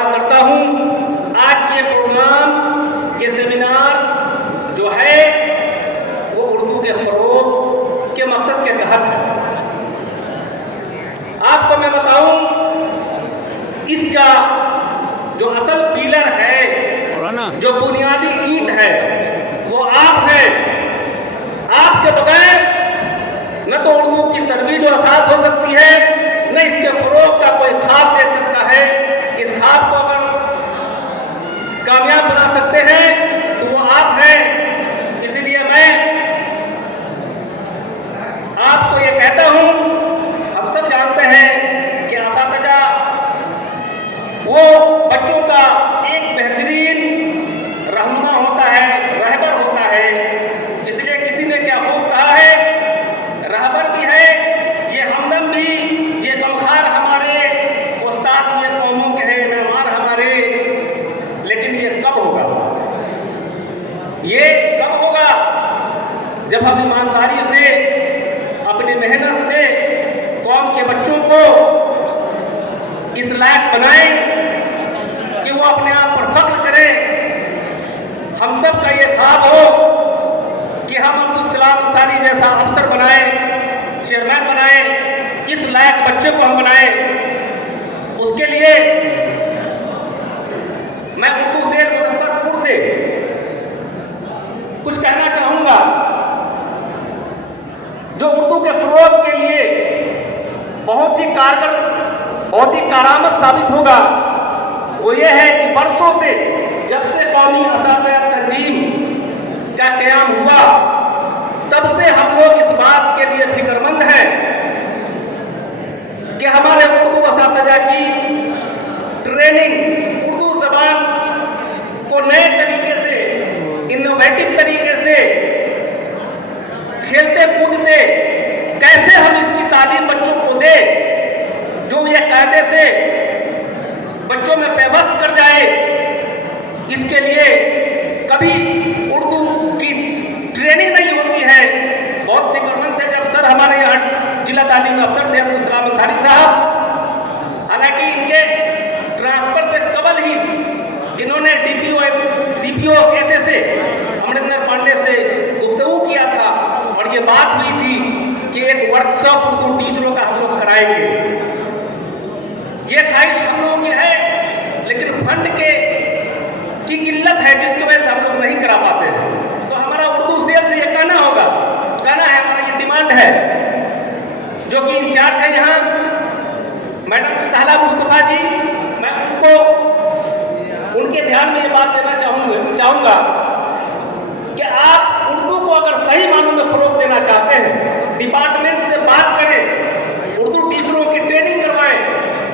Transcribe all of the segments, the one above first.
سوال کرتا ہوں، آج یہ پروگرام، یہ سیمینار جو ہے وہ اردو کے فروغ کے مقصد کے تحت ہے۔ آپ کو میں بتاؤں، اس کا جو اصل پیلر ہے، جو بنیادی اینٹ ہے، وہ آپ ہے۔ آپ کے بغیر نہ تو اردو کی ترویج و اشاعت ہو سکتی ہے، نہ اس کے فروغ کا کوئی خواب دیکھ سکتا ہے۔ اس خواب کو اگر کامیاب بنا سکتے ہیں تو وہ آپ ہیں۔ اس لیے میں آپ کو یہ کہتا ہوں، ہم سب جانتے ہیں کہ اساتذہ وہ بچوں کا ایک بہترین رہنما ہوتا ہے، رہبر ہوتا ہے۔ اس لیے کسی نے کیا خوب کہا ہے، رہبر بھی ہے یہ ہمدم بھی، یہ غمخوار ہمارے استاد یہ قوموں کے ہیں، معمار ہمارے۔ لیکن یہ کب ہوگا؟ یہ کب ہوگا؟ جب ہم ایمانداری سے، اپنی محنت سے قوم کے بچوں کو اس لائق بنائیں کہ وہ اپنے آپ پر فخر کریں۔ ہم سب کا یہ خواب ہو کہ ہم عبدالسلام انصاری جیسا افسر بنائیں، چیئرمین بنائیں، اس لائق بچے کو ہم بنائیں۔ اس کے لیے میں اردو ذیل مظفرپور سے کچھ کہنا چاہوں گا جو اردو کے فروغ کے لیے بہت ہی کارگر، بہت ہی کارآمد ثابت ہوگا۔ وہ یہ ہے کہ برسوں سے جب سے قومی اساتذہ تنظیم کا قیام ہوا، تب سے ہم لوگ اس بات کے لیے فکر مند ہیں کہ ہمارے اردو اساتذہ کی ٹریننگ، اردو زبان کو نئے طریقے سے، انوویٹو طریقے سے، کھیلتے کودتے کیسے ہم اس کی تعلیم بچوں کو دیں جو یہ قاعدے سے بچوں میں پیوست کر جائے۔ اس کے لیے کبھی اردو کی ٹریننگ نہیں ہوتی ہے۔ بہت فکر مند تھے جب سر ہمارے یہاں ضلع تعلیم افسر تھے عبدالسلام انصاری صاحب، حالانکہ ان کے ٹرانسفر سے قبل ہی انہوں نے D P O S A سے امرندر پانڈے سے گفتگو کیا تھا، اور یہ بات ہوئی تھی کہ ایک ورکشاپ اردو ٹیچروں کا ہم لوگ کرائیں گے۔ یہ خواہش ہم لوگوں کی ہے، لیکن فنڈ کی قلت ہے جس کی وجہ سے ہم لوگ نہیں کرا پاتے ہیں۔ تو ہمارا اردو سیل سے یہ کہنا ہوگا، کہنا ہے، ہمارا یہ ڈیمانڈ ہے، جو کہ انچارج ہے یہاں میڈم سہلا مصطفیٰ جی، میں ان کو ان کے دھیان میں یہ بات دینا چاہوں گا کہ آپ اردو کو اگر صحیح معنوں میں فروغ دینا چاہتے ہیں، ڈپارٹمنٹ سے بات کریں، اردو ٹیچروں کی ٹریننگ کروائیں۔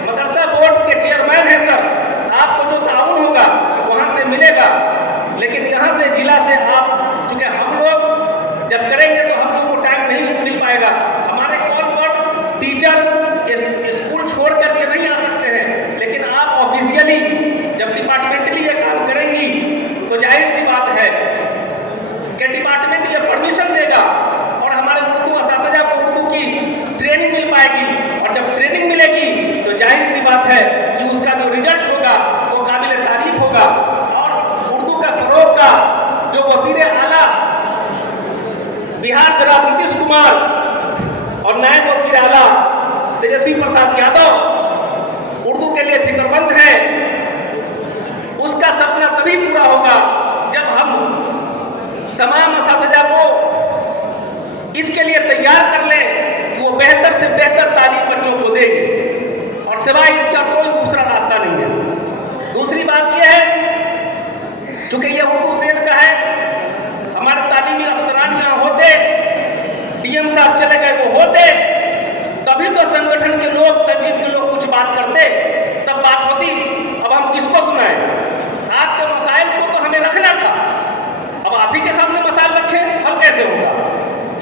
مدرسہ بورڈ کے چیئرمین ہیں سر، آپ کو جو تعاون ہوگا وہاں سے ملے گا، لیکن یہاں سے ضلع سے آپ، چونکہ ہم لوگ جب کریں گے تو ہم لوگ کو ٹائم نہیں مل پائے گا۔ ہمارے کال پر ٹیچر اسکول چھوڑ کر کے نہیں آ سکتے ہیں، لیکن آپ آفیشیلی جب ڈپارٹمنٹلی یہ کام کریں گی تو ظاہر سی بات ہے کہ ڈپارٹمنٹ یہ پرمیشن دے گا اور ہمارے اردو اساتذہ کو اردو کی ٹریننگ مل پائے گی، اور جب ٹریننگ ملے گی تو ظاہر سی بات ہے کہ اس کا جو رزلٹ ہوگا وہ قابل تعریف ہوگا، اور اردو کا فروغ کا جو وزیر اعلیٰ بہار جناب نتیش کمار اور نائب وزیر اعلیٰ تیجسوی پرساد یادو اردو کے لیے فکر مند ہے، اس کا سپنا تبھی پورا ہوگا جب ہم تمام اساتذہ کو اس کے لیے تیار کر لیں کہ وہ بہتر سے بہتر تعلیم بچوں کو دیں گے، اور سوائے اس کا کوئی دوسرا راستہ نہیں ہے۔ دوسری بات یہ ہے، چونکہ یہ اردو سیل کا ہے، ہمارے تعلیمی افسران یہاں ہوتے، ڈی ایم صاحب چلے گئے وہ ہوتے، تبھی تو سنگٹھن کے لوگ، تنظیم کے لوگ کچھ بات کرتے، تب بات ہوتی۔ اب ہم کس کو سنائیں؟ آپ کے مسائل کو تو ہمیں رکھنا تھا، اب آپ ہی کے سامنے مسائل رکھیں، حل کیسے ہوگا؟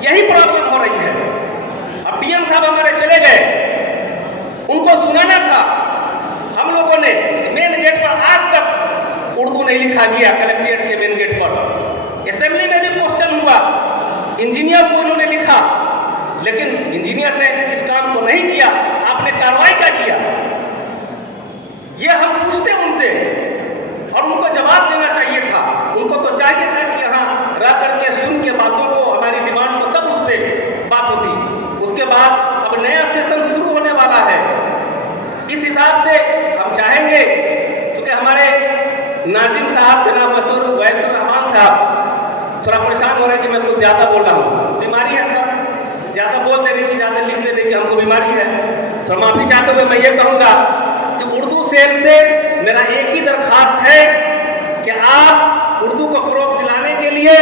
یہی پرابلم ہو رہی ہے۔ اب ڈی ایم صاحب ہمارے چلے گئے، ان کو سنانا تھا۔ ہم لوگوں نے مین گیٹ پر آج تک اردو نہیں لکھا گیا، کلکٹریٹ کے مین گیٹ پر۔ اسمبلی میں بھی کوشچن ہوا، انجینئر کو انہوں نے لکھا، لیکن انجینئر نے اس کام کو نہیں کیا۔ آپ نے کارروائی کیا کیا؟ یہ ہم پوچھتے ان سے नाजिम साहब, जनाब मशहूर वैसुर रहमान साहब थोड़ा परेशान हो रहे हैं कि मैं कुछ ज़्यादा बोल रहा हूँ। बीमारी है सर, ज़्यादा बोल दे रही कि ज़्यादा लिख दे रही कि हमको बीमारी है। तो माफ़ी चाहते हुए मैं ये कहूँगा कि उर्दू सेल से मेरा एक ही दरख्वास्त है कि आप उर्दू को फ़रोग़ दिलाने के लिए,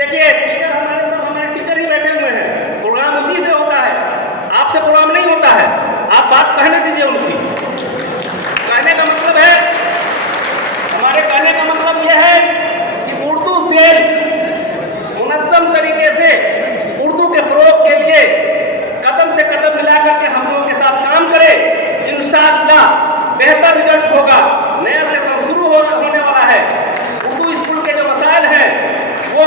देखिए टीचर हमारे सब हमारे टीचर ही बैठे हुए हैं, प्रोग्राम उसी से होता है, आपसे प्रोग्राम नहीं होता है। आप बात कहने दीजिए उनकी। कहने का मतलब है, हमारे कहने का मतलब यह है कि उर्दू सेल मुनज़्ज़म तरीके से उर्दू के फ़रोग़ के लिए कदम से कदम मिला करके हम लोगों के साथ काम करे। इंशाअल्लाह बेहतर रिजल्ट होगा। नया सेशन शुरू होने वाला है। उर्दू स्कूल के जो मसाइल हैं वो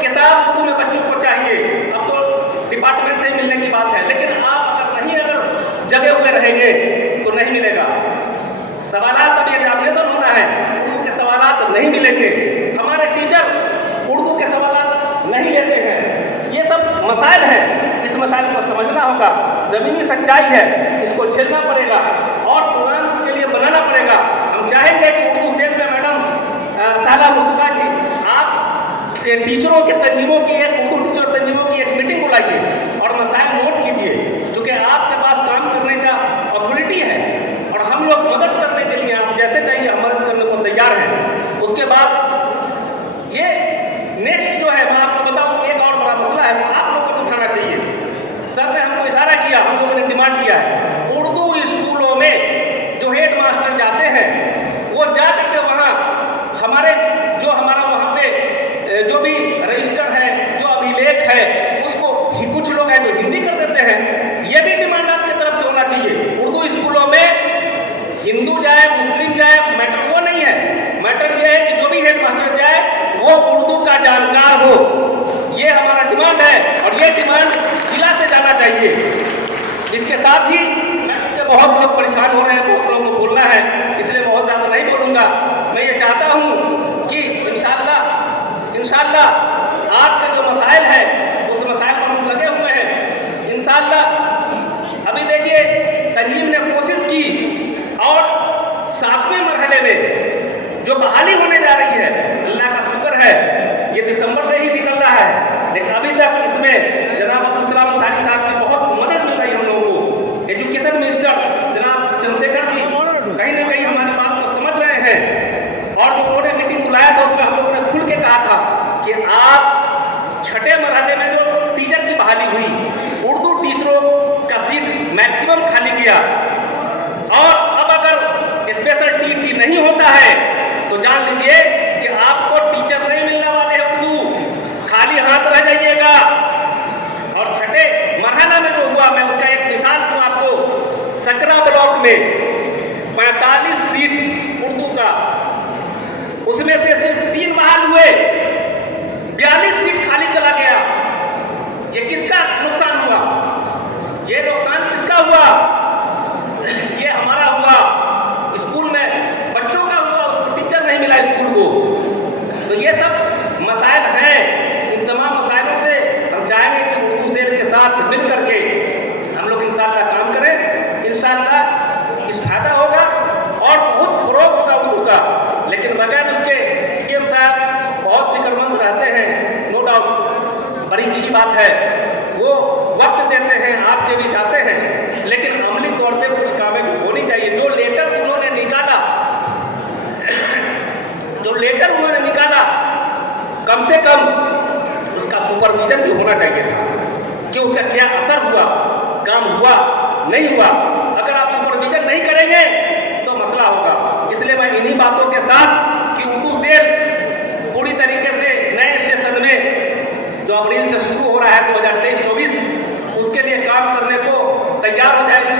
किताब उर्दू में बच्चों को चाहिए, अब तो डिपार्टमेंट से ही मिलने की बात है, लेकिन आप अगर जगे हुए रहेंगे तो नहीं मिलेगा। सवालात अब ये एग्जामिनेशन होना है, उर्दू के सवालात नहीं मिलेंगे, हमारे टीचर उर्दू के सवालात नहीं लेते हैं। ये सब मसाइल हैं, इस मसाइल को समझना होगा, ज़मीनी सच्चाई है, इसको झेलना पड़ेगा और प्रोग्राम उसके लिए बनाना पड़ेगा। हम चाहेंगे कि उर्दू सेल में मैडम साला मुस्तफा जी, आप टीचरों के तंजीमों की एक उर्दू टीचर तंजीमों की एक मीटिंग बुलाइए और मसाइल नोट कीजिए, क्योंकि आपके पास काम करने का अथॉरिटी है और हम लोग मदद करने के लिए, आप जैसे चाहिए हम मदद करने को तैयार हैं। उसके बाद ये नेक्स्ट जो है मैं आपको बताऊं, एक और बड़ा मसला है, वो आप लोगों को उठाना चाहिए। सर ने हमको इशारा किया, हम लोगों ने डिमांड किया है, उर्दू स्कूलों में जो हेड मास्टर जाते हैं वो जा करके वहाँ हमारे जो हमारा वहाँ पे जो भी रजिस्टर है, जो अभिलेख है, उसको कुछ लोग हैं जो हिंदी कर देते हैं। ये भी डिमांड आपकी तरफ से होना चाहिए। उर्दू स्कूलों में हिंदू जाए मुस्लिम जाए, मैटर वो नहीं है, मैटर ये है कि जो भी हेड मास्टर जाए वो उर्दू का जानकार हो। ये हमारा डिमांड है और ये डिमांड जिला से जाना चाहिए। इसके साथ ही बहुत लोग परेशान हो रहे हैं, बहुत लोगों को बोलना है, इसलिए बहुत ज़्यादा नहीं बोलूँगा। मैं ये चाहता हूँ कि इंशाअल्लाह आपका जो मसाइल है उस मसाइल पर हम लगे हुए हैं इंशाअल्लाह। अभी देखिए तंजीम ने कोशिश की और 7वें मरहले में जो बहाली होने जा रही है, अल्लाह का शुक्र है ये दिसंबर से ही निकल रहा है, लेकिन अभी तक इसमें जनाब अब्दुल सलाम अंसारी साहब की बहुत मदद मिल रही है हम लोगों को। एजुकेशन मिनिस्टर जनाब चंद्रशेखर जी कहीं ना कहीं हमारी बात को समझ रहे हैं और जो उन्होंने मीटिंग बुलाया था उसमें हम लोगों ने खुल के कहा था कि आप 6ठे मरहले में जो टीचर की बहाली हुई, उर्दू टीचरों का सीट मैक्सिमम खाली किया और अब अगर स्पेशल टीटी नहीं होता है तो जान लीजिए कि आपको टीचर नहीं मिलने वाले हैं, उर्दू खाली हाथ रह जाइएगा। और 6ठे मरहला में जो हुआ, मैं उसका एक मिसाल दूं आपको। सकरा ब्लॉक में 45 सीट उर्दू का, उसमें से सिर्फ 3 बहाल हुए, 42 सीट खाली चला गया। ये किसका नुकसान हुआ? ये नुकसान किसका हुआ? ये हमारा हुआ, स्कूल में बच्चों का हुआ, उसको टीचर नहीं मिला स्कूल को। तो ये सब मसाइल हैं। इन तमाम मसाइलों से हम चाहेंगे कि उर्दू सेल के साथ मिल करके हम लोग इंशाअल्लाह काम करें। इंशाअल्लाह इस फायदा होगा और बहुत फ़रोग़ होगा उर्दू का। लेकिन बगैर उसके पीएम साहब बहुत फिक्रमंद रहते हैं, नो डाउट, बड़ी अच्छी बात है, वो वक्त देते हैं, आपके बीच आते हैं, लेकिन अमली तौर पे कुछ कामें जो होनी चाहिए। जो लेटर उन्होंने निकाला कम से कम उसका सुपरविजन भी होना चाहिए था कि उसका क्या असर हुआ, काम हुआ नहीं हुआ। अगर आप सुपरविजन नहीं करेंगे तो मसला होगा। इसलिए मैं इन्हीं बातों के साथ कि उर्दू सेल पूरी तरीके से नए सेशन में जो अप्रैल से शुरू हो रहा है 2023-24, उसके लिए काम करने को तैयार हो जाए।